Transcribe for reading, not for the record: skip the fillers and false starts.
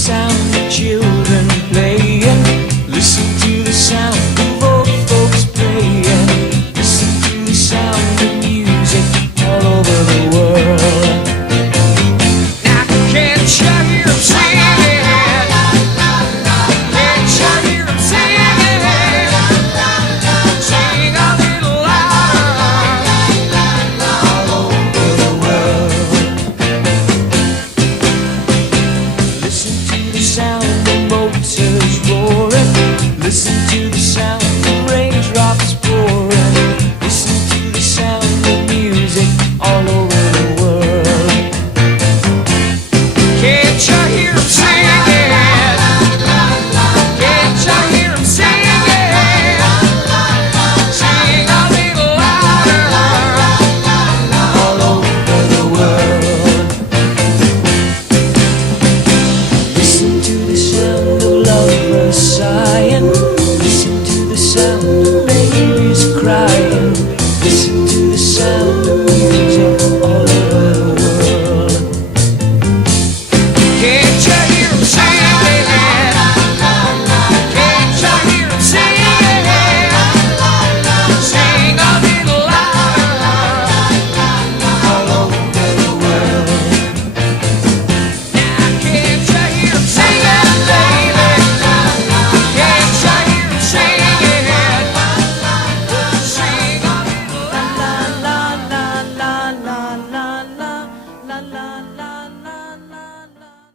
sound of children playing. Listen to the sound of old folks praying. Listen to the sound of music all over the world. Now can't you hear 'em singing? Can't you hear 'em singing? Sing a little louder all over the world. Listen to the sound of motors roaring. Listen to the sound of raindrops pouring. Listen to the sound of music all over the world. Can't you hear 'em singing? Can't you hear 'em singing? Sing a little louder all over the world. Listen to the sound of lovers sighing. Listen to the sound of babies crying. Listen to the sound of